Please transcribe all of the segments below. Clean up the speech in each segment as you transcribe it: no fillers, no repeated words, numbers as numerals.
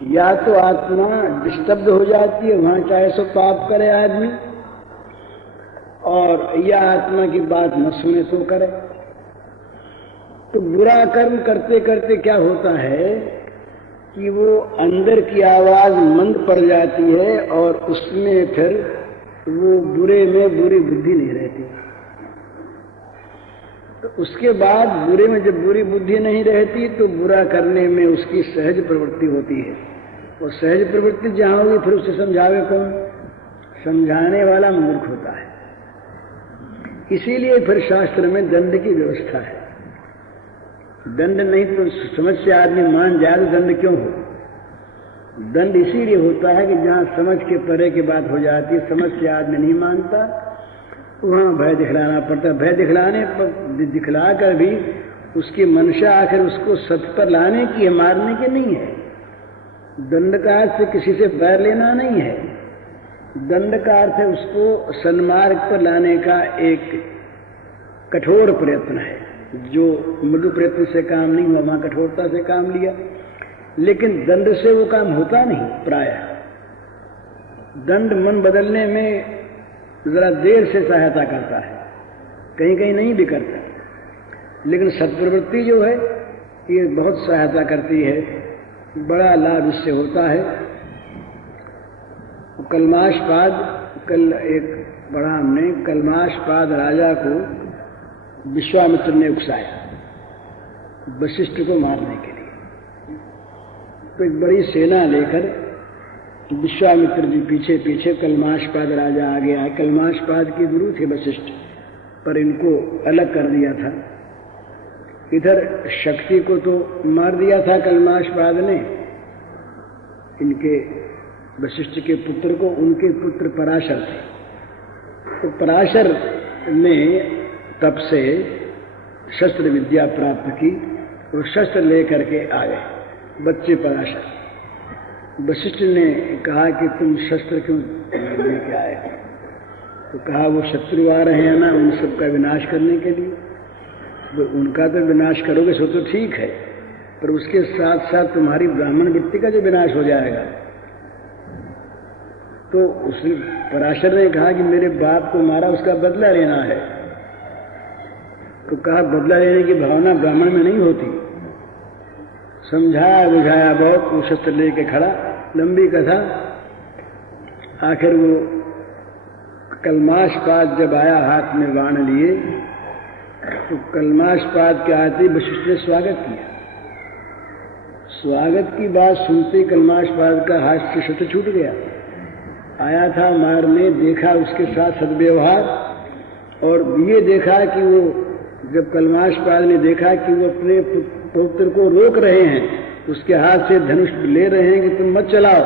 या तो आत्मा डिस्टर्ब हो जाती है, वहां चाहे सो पाप करे आदमी, और या आत्मा की बात न सुने तो करे। तो बुरा कर्म करते करते क्या होता है कि वो अंदर की आवाज मंद पड़ जाती है और उसमें फिर वो बुरे में बुरी बुद्धि नहीं रहती। तो उसके बाद बुरे में जब बुरी बुद्धि नहीं रहती तो बुरा करने में उसकी सहज प्रवृत्ति होती है। और सहज प्रवृत्ति जहां होगी फिर उसे समझावे कौन? समझाने वाला मूर्ख होता है। इसीलिए फिर शास्त्र में दंड की व्यवस्था है। दंड नहीं तो समझ से आदमी मान जाए तो दंड क्यों हो? दंड इसीलिए होता है कि जहां समझ के परे की बात हो जाती है, समझ से आदमी नहीं मानता, वहां भय दिखलाना पड़ता है। भय दिखलाने पर दिखला कर भी उसकी मंशा आखिर उसको सत्य पर लाने की है, मारने की नहीं है। दंड का अर्थ से किसी से बैर लेना नहीं है। दंड का अर्थ है उसको सन्मार्ग पर लाने का एक कठोर प्रयत्न है। जो मृदु प्रयत्न से काम नहीं हुआ, वहां कठोरता से काम लिया। लेकिन दंड से वो काम होता नहीं। प्रायः दंड मन बदलने में जरा देर से सहायता करता है, कहीं कहीं नहीं भी करता। लेकिन सत्प्रवृत्ति जो है ये बहुत सहायता करती है, बड़ा लाभ इससे होता है। कलमाशपाद, कल एक पढ़ा हमने, कलमाशपाद राजा को विश्वामित्र ने उकसाया वशिष्ठ को मारने के लिए। तो एक बड़ी सेना लेकर विश्वामित्र जी पीछे पीछे, कलमाशपाद राजा आगे आए। कलमाशपाद की गुरु थे वशिष्ठ, पर इनको अलग कर दिया था। इधर शक्ति को तो मार दिया था कलमाशपाद ने, इनके वशिष्ठ के पुत्र को। उनके पुत्र पराशर थे। तो पराशर ने तब से शस्त्र विद्या प्राप्त की और शस्त्र लेकर के आ गए बच्चे पराशर। वशिष्ठ ने कहा कि तुम शस्त्र क्यों लेके आए? तो कहा वो शत्रु आ रहे हैं ना, उन सबका विनाश करने के लिए। तो उनका तो विनाश करोगे सो तो ठीक है, पर उसके साथ साथ तुम्हारी ब्राह्मण वृत्ति का जो विनाश हो जाएगा। तो उसने पराशर ने कहा कि मेरे बाप को मारा, उसका बदला लेना है। तो कहा बदला लेने की भावना ब्राह्मण में नहीं होती। समझाया बुझाया बहुत, वो शस्त्र लेके खड़ा, लंबी कथा। आखिर वो कलमाशपाद जब आया हाथ में बाण लिए, तो कलमाशपाद के आते वशिष्ठ ने स्वागत किया। स्वागत की बात सुनते कलमाशपाद का हाथ से शस्त्र छूट गया। आया था मारने, देखा उसके साथ सद्व्यवहार, और ये देखा कि वो जब कलमाशपाद ने देखा कि वो अपने पुत्र को रोक रहे हैं, उसके हाथ से धनुष ले रहे हैं कि तुम मत चलाओ।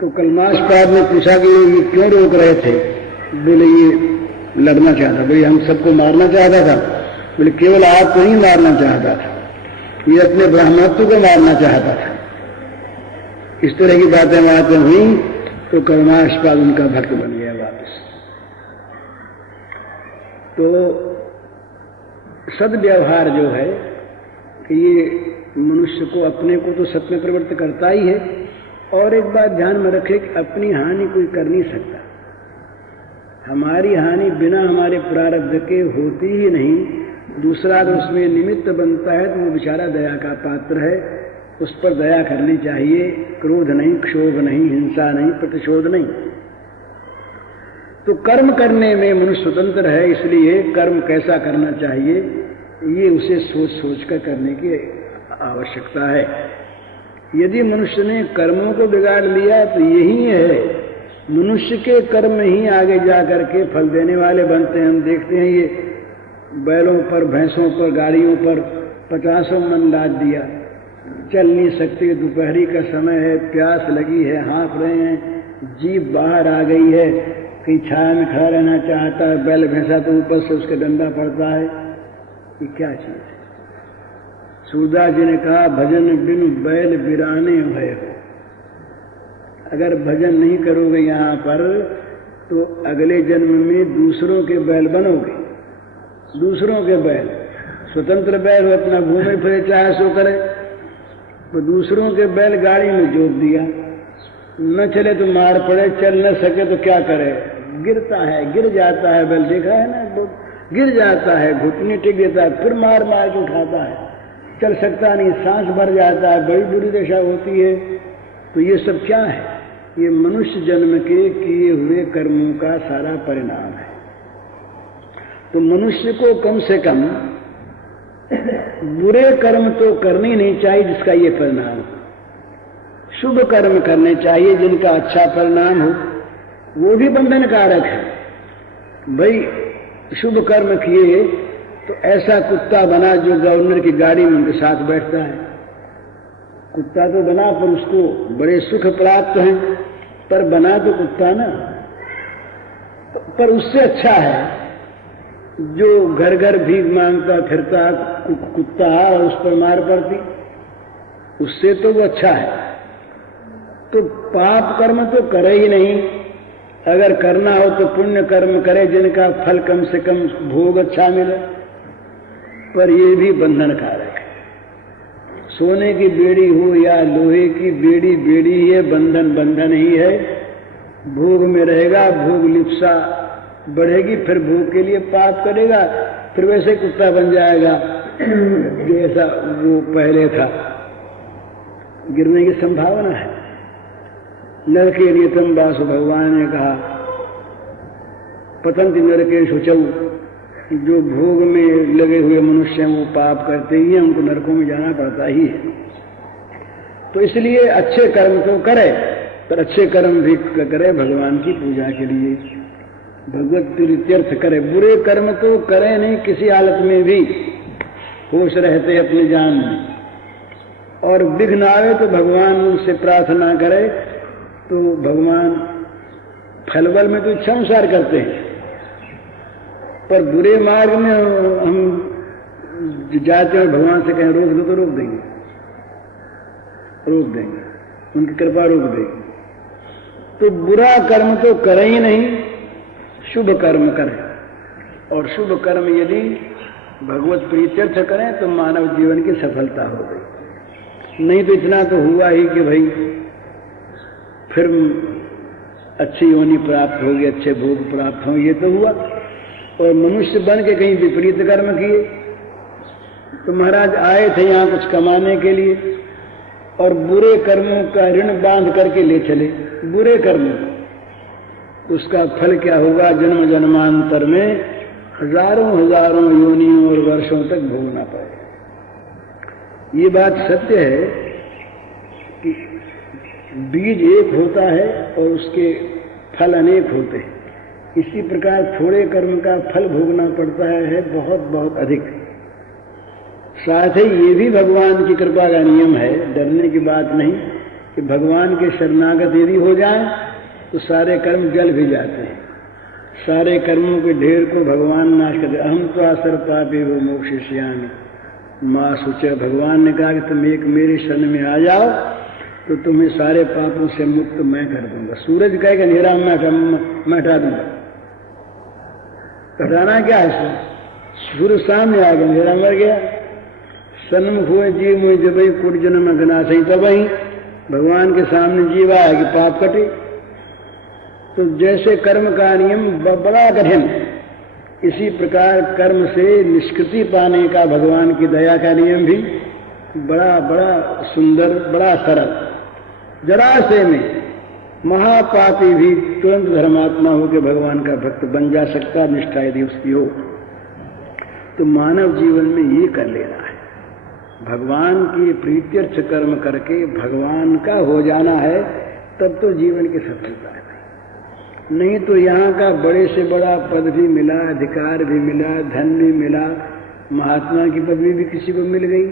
तो कलमाशपाद ने पूछा कि ये क्यों रोक रहे थे? बोले ये लड़ना चाहता। बोले हम सबको मारना चाहता था। बोले केवल आपको नहीं मारना चाहता था, ये अपने ब्राह्मणत्व को मारना चाहता था। इस तरह की बातें हुई तो कलमाशपाद उनका भक्त बन गया वापस। तो सद्व्यवहार जो है कि ये मनुष्य को अपने को तो सत्य में प्रवृत्त करता ही है। और एक बात ध्यान में रखे कि अपनी हानि कोई कर नहीं सकता। हमारी हानि बिना हमारे प्रारब्ध के होती ही नहीं। दूसरा अगर उसमें निमित्त बनता है तो वो बेचारा दया का पात्र है, उस पर दया करनी चाहिए। क्रोध नहीं, क्षोभ नहीं, हिंसा नहीं, प्रतिशोध नहीं। तो कर्म करने में मनुष्य स्वतंत्र है, इसलिए कर्म कैसा करना चाहिए ये उसे सोच सोच कर करने की आवश्यकता है। यदि मनुष्य ने कर्मों को बिगाड़ लिया तो यही है, मनुष्य के कर्म ही आगे जाकर के फल देने वाले बनते हैं। हम देखते हैं ये बैलों पर, भैंसों पर, गाड़ियों पर 50 मन लाद दिया, चल नहीं सकते, दोपहरी का समय है, प्यास लगी है, हाँफ रहे हैं, जीभ बाहर आ गई है, कहीं छाया में खड़ा रहना चाहता है, बैल भैंसा तो ऊपर से उसके डंडा पड़ता है। ये क्या चीज है? सूरदास जी ने कहा भजन बिन बैल बिराने भय हो। अगर भजन नहीं करोगे यहाँ पर तो अगले जन्म में दूसरों के बैल बनोगे। दूसरों के बैल, स्वतंत्र बैल हो, अपना घूमे फिरे चाहे सो करे, तो दूसरों के बैल गाड़ी में जोत दिया, न चले तो मार पड़े, चल न सके तो क्या करे, गिरता है, गिर जाता है बैल, देखा है ना, तो गिर जाता है, घुटने टिक देता है, फिर मार मार के उठाता है, चल सकता नहीं, सांस भर जाता है, बड़ी बुरी दशा होती है। तो ये सब क्या है? ये मनुष्य जन्म के किए हुए कर्मों का सारा परिणाम है। तो मनुष्य को कम से कम बुरे कर्म तो करने नहीं चाहिए जिसका ये परिणाम हो, शुभ कर्म करने चाहिए जिनका अच्छा परिणाम हो, वो भी बंधनकारक है। भाई शुभ कर्म किए तो ऐसा कुत्ता बना जो गवर्नर की गाड़ी में उनके साथ बैठता है, कुत्ता तो बना पर उसको बड़े सुख प्राप्त हैं, पर बना तो कुत्ता ना, पर उससे अच्छा है जो घर घर भीख मांगता फिरता कुत्ता और उस पर मार पड़ती, उससे तो वो अच्छा है। तो पाप कर्म तो करे ही नहीं, अगर करना हो तो पुण्य कर्म करे जिनका फल कम से कम भोग अच्छा मिले, पर ये भी बंधनकारक है। सोने की बेड़ी हो या लोहे की बेड़ी, बेड़ी ही है, बंधन बंधन ही है। भोग में रहेगा, भोग लिप्सा बढ़ेगी, फिर भोग के लिए पाप करेगा, फिर वैसे कुत्ता बन जाएगा जैसा वो पहले था, गिरने की संभावना है। नरके नियतम वासु, भगवान ने कहा पतंति नरके शुचौ, जो भोग में लगे हुए मनुष्य हैं वो पाप करते ही हैं, उनको नरकों में जाना पड़ता ही है। तो इसलिए अच्छे कर्म तो करे, पर अच्छे कर्म भी करे भगवान की पूजा के लिए, भगवत प्रीत्यर्थ करे। बुरे कर्म तो करे नहीं किसी हालत में भी, होश रहते अपनी जान में, और विघ्न आवे तो भगवान से प्रार्थना करे, तो भगवान फलबल में तो इच्छा अनुसार करते हैं, पर बुरे मार्ग में हम जाते हैं, भगवान से कहें रोक दो तो रोक देंगे, रोक देंगे, उनकी कृपा रोक देंगे। तो बुरा कर्म तो करें ही नहीं, शुभ कर्म करें, और शुभ कर्म यदि भगवत प्रीत्यर्थ करें तो मानव जीवन की सफलता हो गई। नहीं तो इतना तो हुआ ही कि भाई फिर अच्छी योनि प्राप्त होगी, अच्छे भोग प्राप्त होंगे, ये तो हुआ। और मनुष्य बन के कहीं विपरीत कर्म किए, तो महाराज आए थे यहाँ कुछ कमाने के लिए और बुरे कर्मों का ऋण बांध करके ले चले, बुरे कर्म, उसका फल क्या होगा? जन्म जन्मांतर में हजारों हजारों योनियों और वर्षों तक भोगना पड़ेगा। ये बात सत्य है कि बीज एक होता है और उसके फल अनेक होते हैं। इसी प्रकार थोड़े कर्म का फल भोगना पड़ता है बहुत बहुत अधिक। साथ ही ये भी भगवान की कृपा का नियम है, डरने की बात नहीं, कि भगवान के शरणागत यदि हो जाए तो सारे कर्म जल भी जाते हैं, सारे कर्मों के ढेर को भगवान नाश करते। अहम तो आसर पापी वो मोक्षयिष्यामि मां शुचः, भगवान ने कहा कि तुम एक मेरे शरण में आ जाओ तो तुम्हें सारे पापों से मुक्त मैं कर दूंगा। सूरज कहेगा अंधेरा मैं हटा दूंगा, हटाना क्या है? सूर्य सामने आ गया, अंधेरा मर गया। सन्मुख हुए जीव मुझे जब कुट जन्म घना सही, तब वही भगवान के सामने जीव आया कि पाप कटे। तो जैसे कर्म का नियम बड़ा कठिन, इसी प्रकार कर्म से निष्कृति पाने का भगवान की दया का नियम भी बड़ा बड़ा सुंदर, बड़ा सरल। जरा से में महापापी भी तुरंत धर्मात्मा होकर भगवान का भक्त बन जा सकता, निष्ठा यदि उसकी हो। तो मानव जीवन में ये कर लेना है, भगवान की प्रीत्यर्थ कर्म करके भगवान का हो जाना है, तब तो जीवन की सफलता है। नहीं तो यहाँ का बड़े से बड़ा पद भी मिला, अधिकार भी मिला, धन भी मिला, महात्मा की पदवी भी किसी को मिल गई,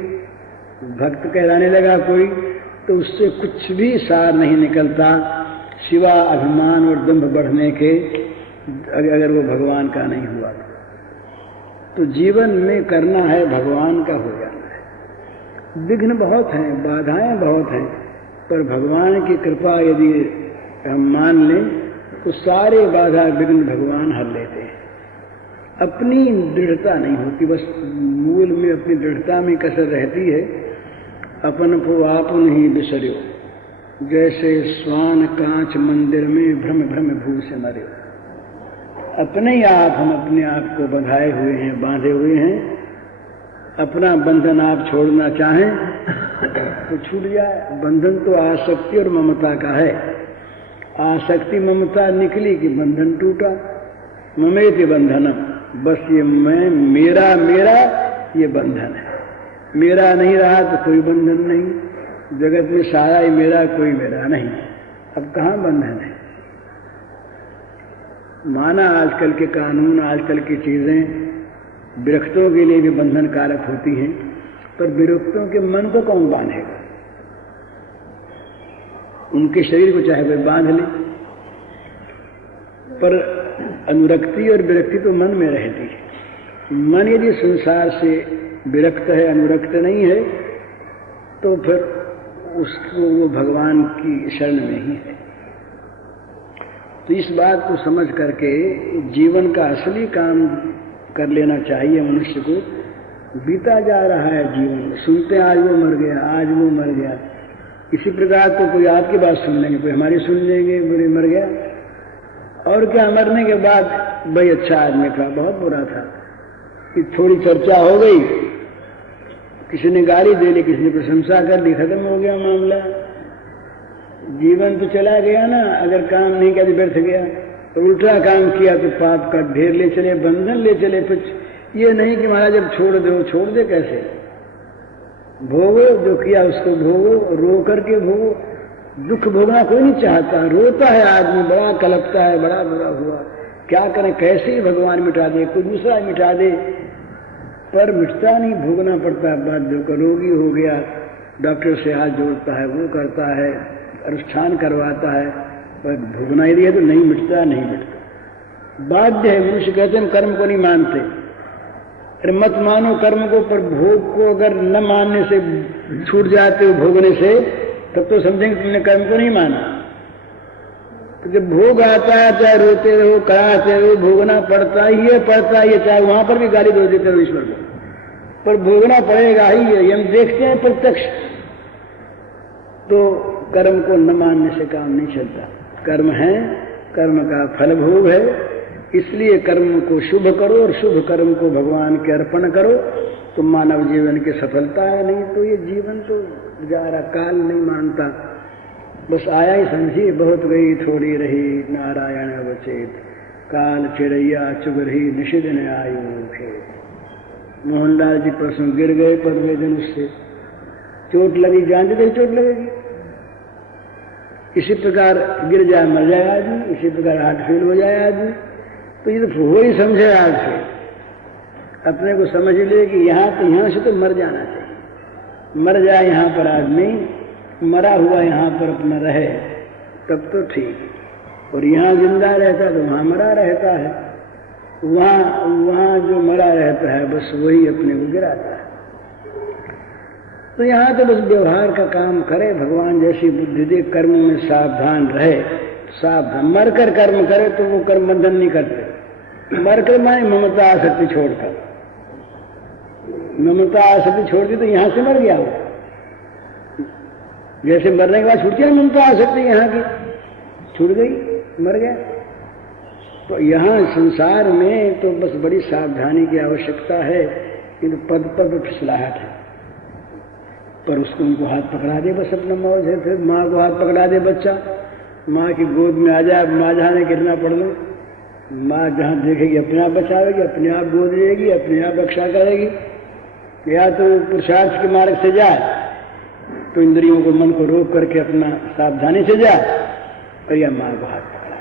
भक्त कहलाने लगा कोई, तो उससे कुछ भी सार नहीं निकलता सिवा अभिमान और दंभ बढ़ने के, अगर वो भगवान का नहीं हुआ तो जीवन में करना है भगवान का हो जाना है। विघ्न बहुत हैं, बाधाएं बहुत हैं, पर भगवान की कृपा यदि हम मान लें तो सारे बाधा विघ्न भगवान हर लेते हैं। अपनी दृढ़ता नहीं होती, बस मूल में अपनी दृढ़ता में कसर रहती है, अपन को आपन ही बिसर्यो, जैसे स्वान कांच मंदिर में भ्रम भ्रम भू से मर्यो। अपने ही आप हम अपने आप को बंधाए हुए हैं, बांधे हुए हैं। अपना बंधन आप छोड़ना चाहें तो छूट जाए। बंधन तो आसक्ति और ममता का है। आसक्ति ममता निकली कि बंधन टूटा। ममेति बंधनम, बस ये मैं, मेरा मेरा ये बंधन है। मेरा नहीं रहा तो कोई बंधन नहीं। जगत में सारा ही मेरा, कोई मेरा नहीं। अब कहाँ बंधन है? माना आजकल के कानून, आजकल की चीजें विरक्तों के लिए भी बंधन कारक होती हैं, पर विरक्तों के मन को कौन बांधेगा? उनके शरीर को चाहे वे बांध ले, पर अनुरक्ति और विरक्ति तो मन में रहती है। मन यदि संसार से विरक्त है, अनुरक्त नहीं है, तो फिर उसको वो भगवान की शरण में ही है। तो इस बात को समझ करके जीवन का असली काम कर लेना चाहिए मनुष्य को। बीता जा रहा है जीवन, सुनते हैं आज वो मर गया, आज वो मर गया। इसी प्रकार तो कोई आपकी बात सुन लेंगे, कोई हमारी सुन लेंगे, बोले मर गया। और क्या, मरने के बाद भाई अच्छा आदमी था, बहुत बुरा था, कि थोड़ी चर्चा हो गई, किसी ने गाली दे ली, किसी ने प्रशंसा कर ली, खत्म हो गया मामला। जीवन तो चला गया ना। अगर काम नहीं किया तो व्यर्थ गया, तो उल्टा काम किया तो पाप का ढेर ले चले, बंधन ले चले। कुछ ये नहीं कि महाराज जब छोड़ दे कैसे? भोगो, जो किया उसको भोगो, रो करके भोगो। दुख भोगना कोई नहीं चाहता, रोता है आदमी, बड़ा कलपता है, बड़ा बुरा हुआ, क्या करें, कैसे ही भगवान मिटा दे, कोई दूसरा मिटा दे, पर मिटता नहीं, भोगना पड़ता है। बात जो रोगी हो गया, डॉक्टर से हाथ जोड़ता है, वो करता है, अनुष्ठान करवाता है, पर भोगना यदि है तो नहीं मिटता, नहीं मिटता। बाध्य है। मनुष्य कहते हैं कर्म को नहीं मानते। अरे मत मानो कर्म को, पर भोग को अगर न मानने से छूट जाते हो, भोगने से, तब तो समझेंगे तुमने कर्म को नहीं माना। तो जब भोग आता है, चाहे रोते रहो, कराते रहो, भोगना पड़ता ही है, चाहे वहां पर भी गाली दे देते रहो ईश्वर को, पर भोगना पड़ेगा ही है। हम देखते हैं प्रत्यक्ष। तो कर्म को न मानने से काम नहीं चलता। कर्म है, कर्म का फल भोग है, इसलिए कर्म को शुभ करो और शुभ कर्म को भगवान के अर्पण करो, तो मानव जीवन की सफलता है। नहीं तो ये जीवन तो जा रहा, काल नहीं मानता, बस आया ही समझिए, बहुत गई थोड़ी रही, नारायण अवचेत, काल चिड़ैया चुग रही, निषिध न आयु खेत। मोहनलाल जी परसों गिर गए, पद्मे दिन उससे चोट लगी, जानते थे चोट लगेगी। इसी प्रकार गिर जाए मर जाए आदमी, इसी प्रकार हार्ट फेल हो जाए आदमी। तो ये तो वो ही समझे आज से, अपने को समझ ले कि यहाँ से तो मर जाना चाहिए। मर जाए यहाँ पर आदमी, मरा हुआ यहाँ पर अपना रहे, तब तो ठीक। और यहाँ जिंदा रहता तो वहाँ मरा रहता है। वहाँ जो मरा रहता है बस वही अपने को गिराता है। तो यहाँ तो बस व्यवहार का काम करे, भगवान जैसी बुद्धि दे, कर्म में सावधान रहे। सावधान मर कर कर्म करे तो वो कर्म बंधन नहीं करते। मर कर माने ममता आसक्ति छोड़कर, ममता आसक्ति छोड़ दी तो यहाँ से मर गया वो। जैसे मरने के बाद छूट गया ममता आसक्ति, यहाँ की छूट गई, मर गया। तो यहाँ संसार में तो बस बड़ी सावधानी की आवश्यकता है। कि पद पद फिसलाहट है, पर उसको उनको हाथ पकड़ा दे, बस अपना मौज है। फिर माँ को हाथ पकड़ा दे बच्चा, माँ की गोद में आ जाए, माँ जहाँ ने गिरना पड़ लो, माँ जहाँ देखेगी अपने आप बचावेगी, अपने आप गोद लेगी, अपने आप रक्षा करेगी। या तो पुरुषार्थ के मार्ग से जाए तो इंद्रियों को, मन को रोक करके अपना सावधानी से जाए, और या माँ को हाथ पकड़ा,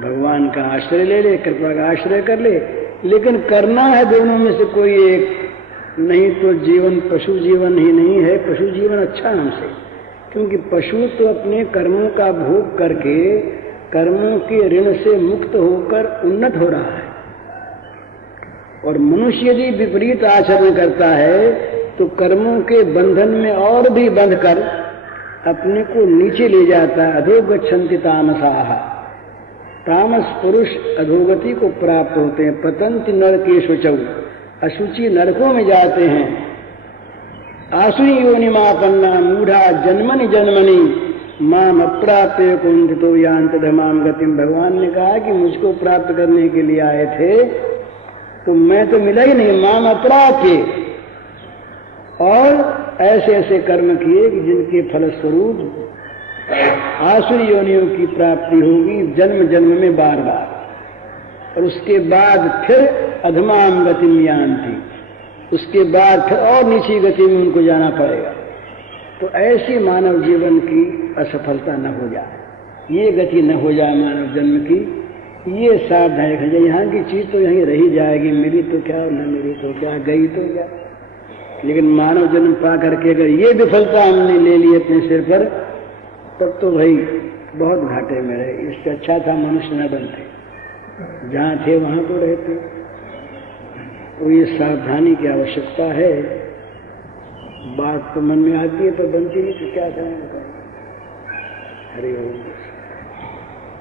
भगवान का आश्रय ले ले, कृपा का आश्रय कर ले। लेकिन करना है दोनों में से कोई एक, नहीं तो जीवन पशु जीवन ही नहीं है। पशु जीवन अच्छा हमसे, क्योंकि पशु तो अपने कर्मों का भोग करके कर्मों के ऋण से मुक्त होकर उन्नत हो रहा है। और मनुष्य यदि विपरीत आचरण करता है तो कर्मों के बंधन में और भी बंध कर अपने को नीचे ले जाता है। अधोगच्छन्ति तामसाः, तामस पुरुष अधोगति को प्राप्त होते हैं। पतन्ति नरकेषु च, अशुचि नरकों में जाते हैं। आसुरी योनिमापन्ना मूढ़ा जन्मनि जन्मनि माम अप्राप्य कुंठितो यान्त धमाम गतिम। भगवान ने कहा कि मुझको प्राप्त करने के लिए आए थे तो मैं तो मिला ही नहीं, माम अप्राप्य। और ऐसे ऐसे कर्म किए कि जिनके फलस्वरूप आसुरी योनियों की प्राप्ति होगी जन्म जन्म में बार बार, और उसके बाद फिर अधमाम गतिम यान्ति, उसके बाद फिर और नीची गति में उनको जाना पड़ेगा। तो ऐसी मानव जीवन की असफलता न हो जाए, ये गति न हो जाए मानव जन्म की, ये सावधानी रखना चाहिए। यहाँ की चीज तो यहीं रही जाएगी, मिली तो क्या न मिली तो क्या, गई तो क्या। लेकिन मानव जन्म पा करके अगर ये विफलता हमने ले ली अपने सिर पर, तब तो भाई बहुत घाटे में रहे। इससे अच्छा था मनुष्य न बनते, जहाँ थे वहां तो रहते। तो ये सावधानी की आवश्यकता है। बात तो मन में आती है पर बनती नहीं, तो क्या करें। हरि ओम।